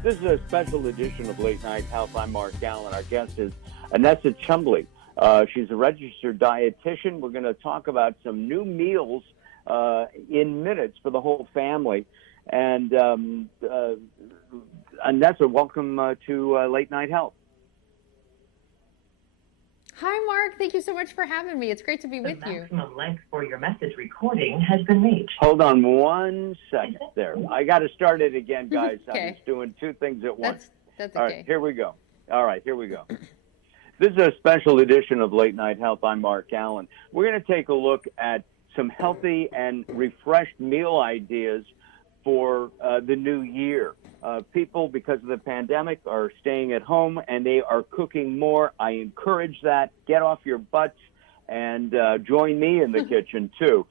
This is a special edition of Late Night Health. I'm Mark Alyn. Our guest is Annessa Chumbley. She's a registered dietitian. We're going to talk about some new meals in minutes for the whole family. And Annessa, welcome to Late Night Health. Hi, Mark. Thank you so much for having me. It's great to be with you. The maximum length for your message recording has been reached. Hold on 1 second there. I got to start it again, guys. Okay. I'm just doing two things at once. That's All okay. right, here we go. All right, here we go. This is a special edition of Late Night Health. I'm Mark Alyn. We're going to take a look at some healthy and refreshed meal ideas for the new year. People, because of the pandemic, are staying at home and they are cooking more. I encourage that. Get off your butts and join me in the kitchen, too.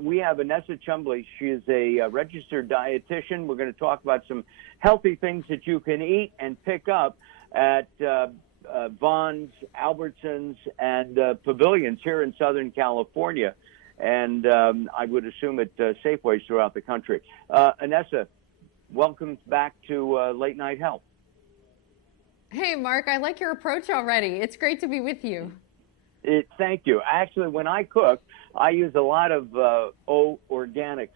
We have Annessa Chumbley. She is a registered dietitian. We're going to talk about some healthy things that you can eat and pick up at Vons, Albertsons, and Pavilions here in Southern California. And I would assume at Safeways throughout the country. Annessa, welcome back to Late Night Health. Hey, Mark. I like your approach already. It's great to be with you. Thank you. Actually, when I cook, I use a lot of O organics.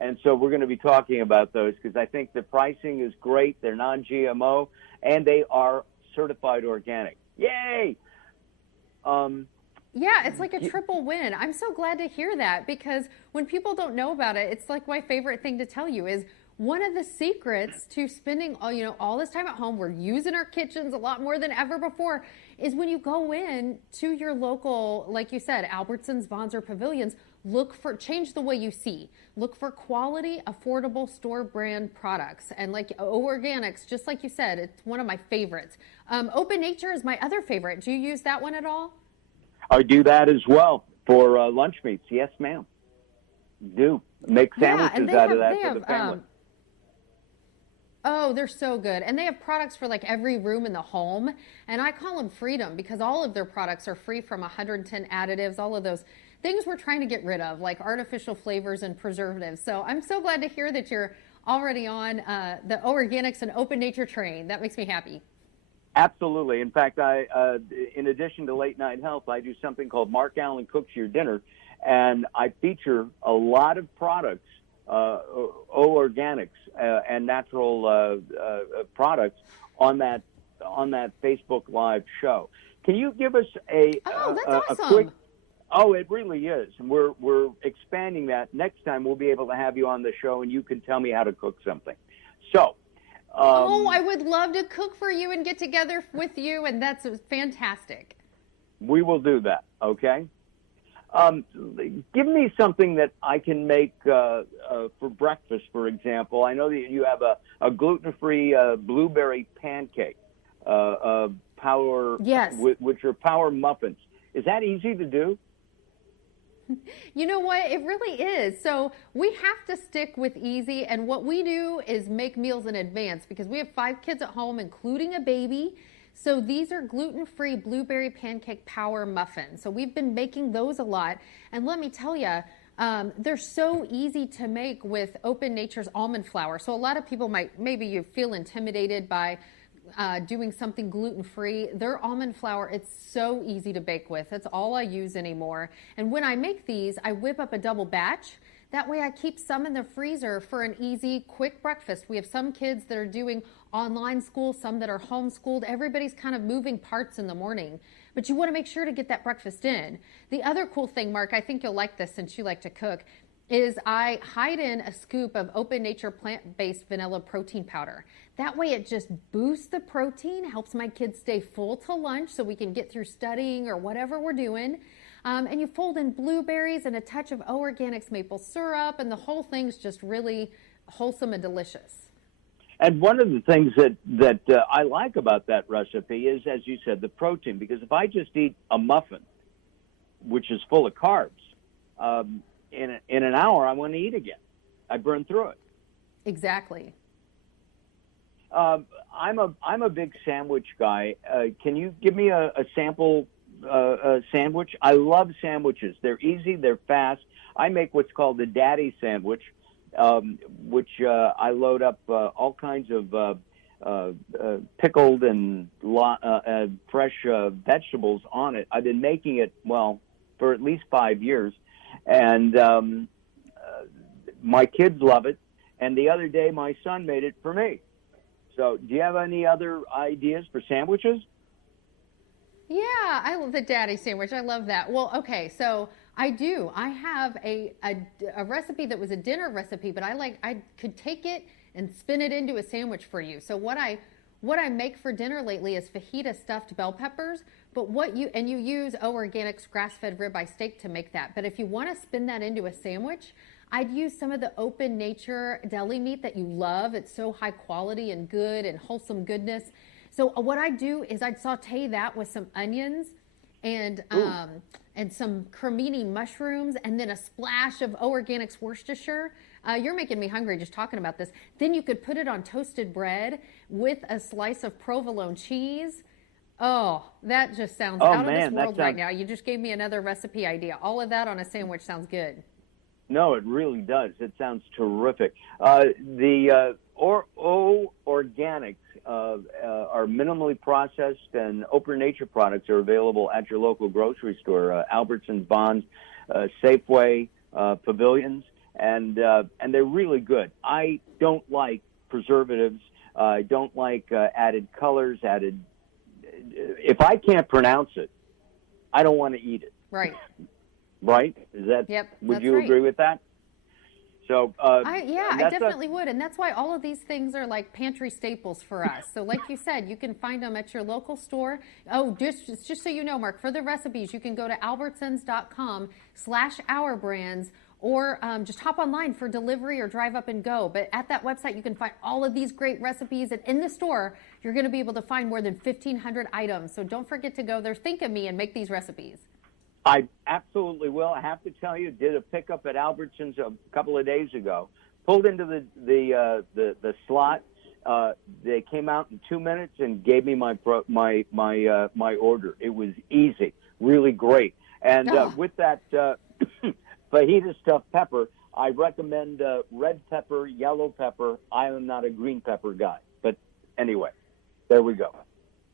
And so we're going to be talking about those because I think the pricing is great. They're non-GMO, and they are certified organic. Yay! Yeah, it's like a triple win. I'm so glad to hear that because when people don't know about it, it's like my favorite thing to tell you is one of the secrets to spending all this time at home, we're using our kitchens a lot more than ever before, is when you go in to your local, like you said, Albertsons, Vons, or Pavilions, change the way you see. Look for quality, affordable store brand products. And like organics, just like you said, it's one of my favorites. Open Nature is my other favorite. Do you use that one at all? I do that as well for lunch meats. Yes, ma'am. Do. Make sandwiches out of that for the family. Oh, they're so good. And they have products for like every room in the home. And I call them freedom because all of their products are free from 110 additives, all of those things we're trying to get rid of, like artificial flavors and preservatives. So I'm so glad to hear that you're already on the organics and Open Nature train. That makes me happy. Absolutely. In fact, I, in addition to Late Night Health, I do something called Mark Alyn Cooks Your Dinner, and I feature a lot of products, organics and natural products on that Facebook Live show. Can you give us a quick? Oh, it really is. And we're expanding that. Next time we'll be able to have you on the show, and you can tell me how to cook something. So. I would love to cook for you and get together with you, and that's fantastic. We will do that, okay? Give me something that I can make for breakfast, for example. I know that you have a gluten-free blueberry pancake, yes, which are power muffins. Is that easy to do? You know what? It really is. So we have to stick with easy. And what we do is make meals in advance because we have 5 kids at home, including a baby. So these are gluten-free blueberry pancake power muffins. So we've been making those a lot. And let me tell you, they're so easy to make with Open Nature's almond flour. So a lot of people maybe you feel intimidated by doing something gluten-free. Their almond flour, it's so easy to bake with. That's all I use anymore. And when I make these, I whip up a double batch. That way I keep some in the freezer for an easy, quick breakfast. We have some kids that are doing online school, some that are homeschooled. Everybody's kind of moving parts in the morning. But you want to make sure to get that breakfast in. The other cool thing, Mark, I think you'll like this since you like to cook, is I hide in a scoop of Open Nature plant-based vanilla protein powder. That way it just boosts the protein, helps my kids stay full to lunch so we can get through studying or whatever we're doing. And you fold in blueberries and a touch of O Organics maple syrup, and the whole thing's just really wholesome and delicious. And one of the things that I like about that recipe is, as you said, the protein, because if I just eat a muffin, which is full of carbs, in an hour, I want to eat again. I burn through it. Exactly. I'm a big sandwich guy. Can you give me a sample sandwich? I love sandwiches. They're easy. They're fast. I make what's called the daddy sandwich, which I load up all kinds of pickled and fresh vegetables on it. I've been making it, well, for at least 5 years, and my kids love it. And the other day, my son made it for me. So do you have any other ideas for sandwiches? Yeah, I love the daddy sandwich. I love that. Well, okay, so I do. I have a recipe that was a dinner recipe, but I could take it and spin it into a sandwich for you. So what I make for dinner lately is fajita stuffed bell peppers, but you use Organics grass-fed ribeye steak to make that. But if you want to spin that into a sandwich, I'd use some of the Open Nature deli meat that you love. It's so high quality and good and wholesome goodness. So what I do is I'd saute that with some onions and some cremini mushrooms, and then a splash of Organics Worcestershire. You're making me hungry just talking about this. Then you could put it on toasted bread with a slice of provolone cheese. Oh, that just sounds out of this world right now. You just gave me another recipe idea. All of that on a sandwich sounds good. No, it really does. It sounds terrific. The organics are minimally processed, and Open Nature products are available at your local grocery store, Albertsons, Bonds, Safeway, Pavilions, and they're really good. I don't like preservatives. I don't like added colors, if I can't pronounce it, I don't want to eat it. Right. Right? Is that? Yep. Would you agree with that? So I definitely would, and that's why all of these things are like pantry staples for us. So, like you said, you can find them at your local store. Oh, just so you know, Mark, for the recipes, you can go to albertsons.com/ourbrands, or just hop online for delivery or drive up and go. But at that website, you can find all of these great recipes, and in the store, you're going to be able to find more than 1,500 items. So don't forget to go there, think of me, and make these recipes. I absolutely will. I have to tell you, did a pickup at Albertsons a couple of days ago. Pulled into the slot. They came out in 2 minutes and gave me my order. It was easy, really great. And with that fajita stuffed pepper, I recommend red pepper, yellow pepper. I am not a green pepper guy, but anyway, there we go.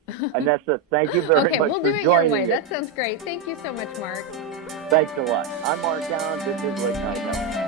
Annessa, thank you very much for joining me. Okay, we'll do it your way. That sounds great. Thank you so much, Mark. Thanks a lot. I'm Mark Alyn. This is Late Night Health.